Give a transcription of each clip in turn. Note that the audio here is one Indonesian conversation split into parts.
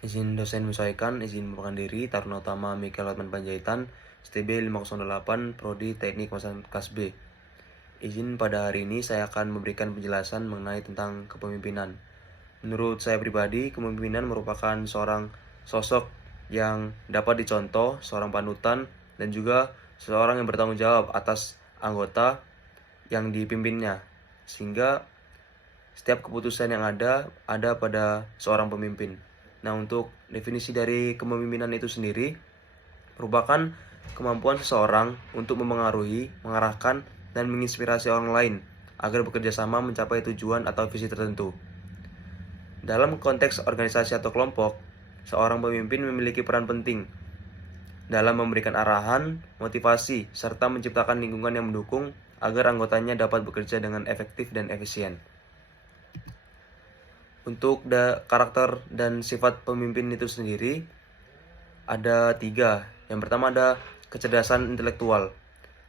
Izin dosen menyesuaikan, izin merupakan diri, Taruna Utama Mikael Hotman Panjaitan, STB 508, Prodi Teknik Masan Kelas B. Izin pada hari ini saya akan memberikan penjelasan mengenai tentang kepemimpinan. Menurut saya pribadi, kepemimpinan merupakan seorang sosok yang dapat dicontoh, seorang panutan, dan juga seorang yang bertanggung jawab atas anggota yang dipimpinnya. Sehingga setiap keputusan yang ada pada seorang pemimpin. Nah, untuk definisi dari kepemimpinan itu sendiri merupakan kemampuan seseorang untuk memengaruhi, mengarahkan, dan menginspirasi orang lain agar bekerja sama mencapai tujuan atau visi tertentu. Dalam konteks organisasi atau kelompok, seorang pemimpin memiliki peran penting dalam memberikan arahan, motivasi, serta menciptakan lingkungan yang mendukung agar anggotanya dapat bekerja dengan efektif dan efisien. Untuk karakter dan sifat pemimpin itu sendiri ada 3. Yang pertama ada kecerdasan intelektual.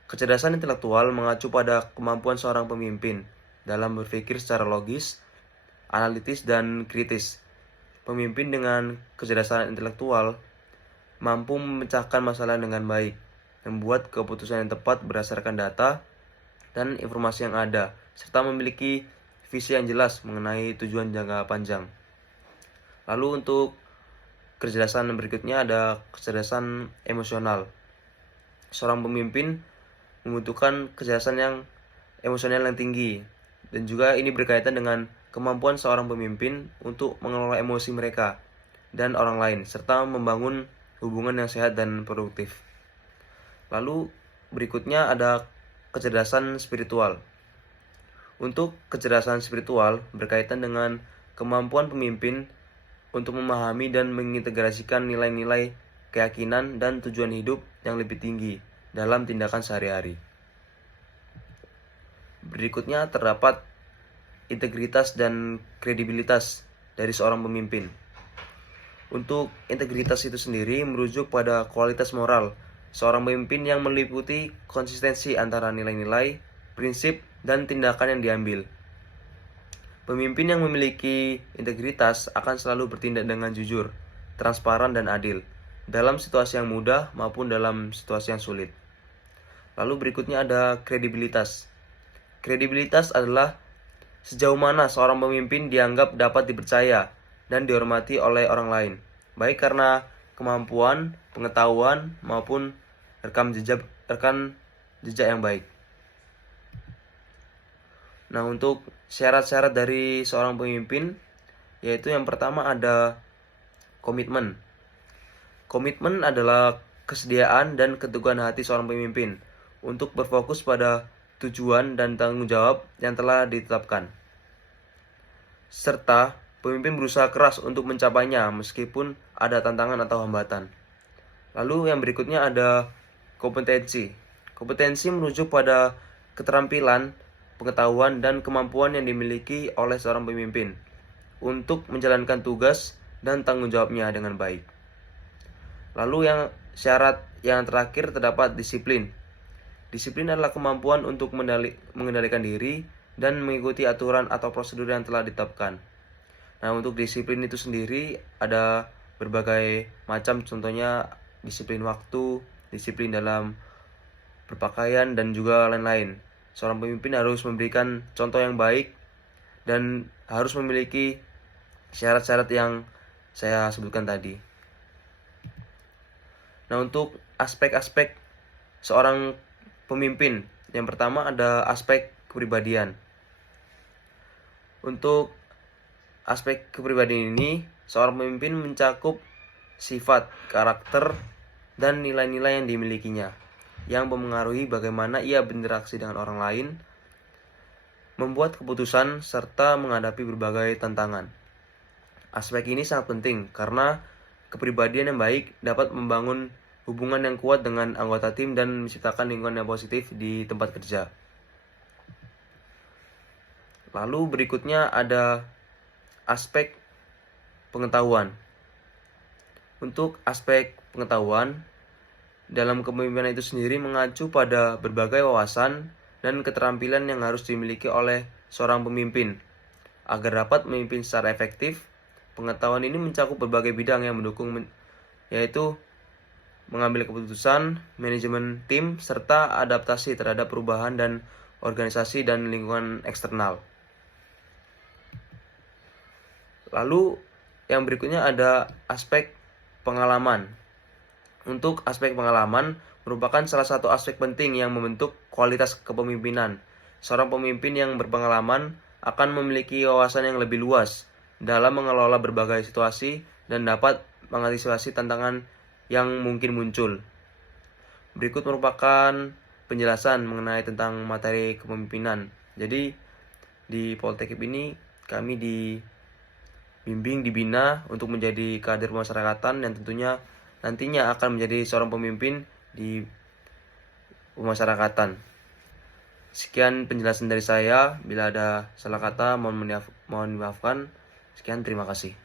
Kecerdasan intelektual mengacu pada kemampuan seorang pemimpin dalam berpikir secara logis, analitis, dan kritis. Pemimpin dengan kecerdasan intelektual mampu memecahkan masalah dengan baik, membuat keputusan yang tepat berdasarkan data dan informasi yang ada, serta memiliki visi yang jelas mengenai tujuan jangka panjang. Lalu untuk kecerdasan berikutnya ada kecerdasan emosional. Seorang pemimpin membutuhkan kecerdasan yang emosional yang tinggi, dan juga ini berkaitan dengan kemampuan seorang pemimpin untuk mengelola emosi mereka dan orang lain, serta membangun hubungan yang sehat dan produktif. Lalu berikutnya ada kecerdasan spiritual. Untuk kecerdasan spiritual berkaitan dengan kemampuan pemimpin untuk memahami dan mengintegrasikan nilai-nilai, keyakinan, dan tujuan hidup yang lebih tinggi dalam tindakan sehari-hari. Berikutnya terdapat integritas dan kredibilitas dari seorang pemimpin. Untuk integritas itu sendiri merujuk pada kualitas moral seorang pemimpin yang meliputi konsistensi antara nilai-nilai, prinsip, dan tindakan yang diambil. Pemimpin yang memiliki integritas akan selalu bertindak dengan jujur, transparan, dan adil dalam situasi yang mudah maupun dalam situasi yang sulit. Lalu berikutnya ada kredibilitas. Kredibilitas adalah sejauh mana seorang pemimpin dianggap dapat dipercaya dan dihormati oleh orang lain, baik karena kemampuan, pengetahuan, maupun rekam jejak yang baik. Nah, untuk syarat-syarat dari seorang pemimpin, yaitu yang pertama ada komitmen. Komitmen adalah kesediaan dan keteguhan hati seorang pemimpin untuk berfokus pada tujuan dan tanggung jawab yang telah ditetapkan. Serta pemimpin berusaha keras untuk mencapainya meskipun ada tantangan atau hambatan. Lalu yang berikutnya ada kompetensi. Kompetensi merujuk pada keterampilan, pengetahuan, dan kemampuan yang dimiliki oleh seorang pemimpin untuk menjalankan tugas dan tanggung jawabnya dengan baik. Lalu yang syarat yang terakhir terdapat disiplin. Disiplin adalah kemampuan untuk mengendalikan diri dan mengikuti aturan atau prosedur yang telah ditetapkan. Nah, untuk disiplin itu sendiri ada berbagai macam, contohnya disiplin waktu, disiplin dalam berpakaian, dan juga lain-lain. Seorang pemimpin harus memberikan contoh yang baik dan harus memiliki syarat-syarat yang saya sebutkan tadi. Nah, untuk aspek-aspek seorang pemimpin, yang pertama ada aspek kepribadian. Untuk aspek kepribadian ini, seorang pemimpin mencakup sifat, karakter, dan nilai-nilai yang dimilikinya, yang mempengaruhi bagaimana ia berinteraksi dengan orang lain, membuat keputusan, serta menghadapi berbagai tantangan. Aspek ini sangat penting karena kepribadian yang baik dapat membangun hubungan yang kuat dengan anggota tim dan menciptakan lingkungan yang positif di tempat kerja. Lalu berikutnya ada aspek pengetahuan. Untuk aspek pengetahuan, dalam kepemimpinan itu sendiri mengacu pada berbagai wawasan dan keterampilan yang harus dimiliki oleh seorang pemimpin agar dapat memimpin secara efektif Pengetahuan ini mencakup berbagai bidang yang mendukung, yaitu mengambil keputusan, manajemen tim, serta adaptasi terhadap perubahan dan organisasi dan lingkungan eksternal. Lalu yang berikutnya ada aspek pengalaman. Untuk aspek pengalaman merupakan salah satu aspek penting yang membentuk kualitas kepemimpinan. Seorang pemimpin yang berpengalaman akan memiliki wawasan yang lebih luas dalam mengelola berbagai situasi dan dapat mengantisipasi tantangan yang mungkin muncul. Berikut merupakan penjelasan mengenai tentang materi kepemimpinan. Jadi di Poltekip ini kami dibimbing, dibina untuk menjadi kader pemasyarakatan yang tentunya nantinya akan menjadi seorang pemimpin di pemasyarakatan. Sekian penjelasan dari saya. Bila ada salah kata mohon dimaafkan. Sekian, terima kasih.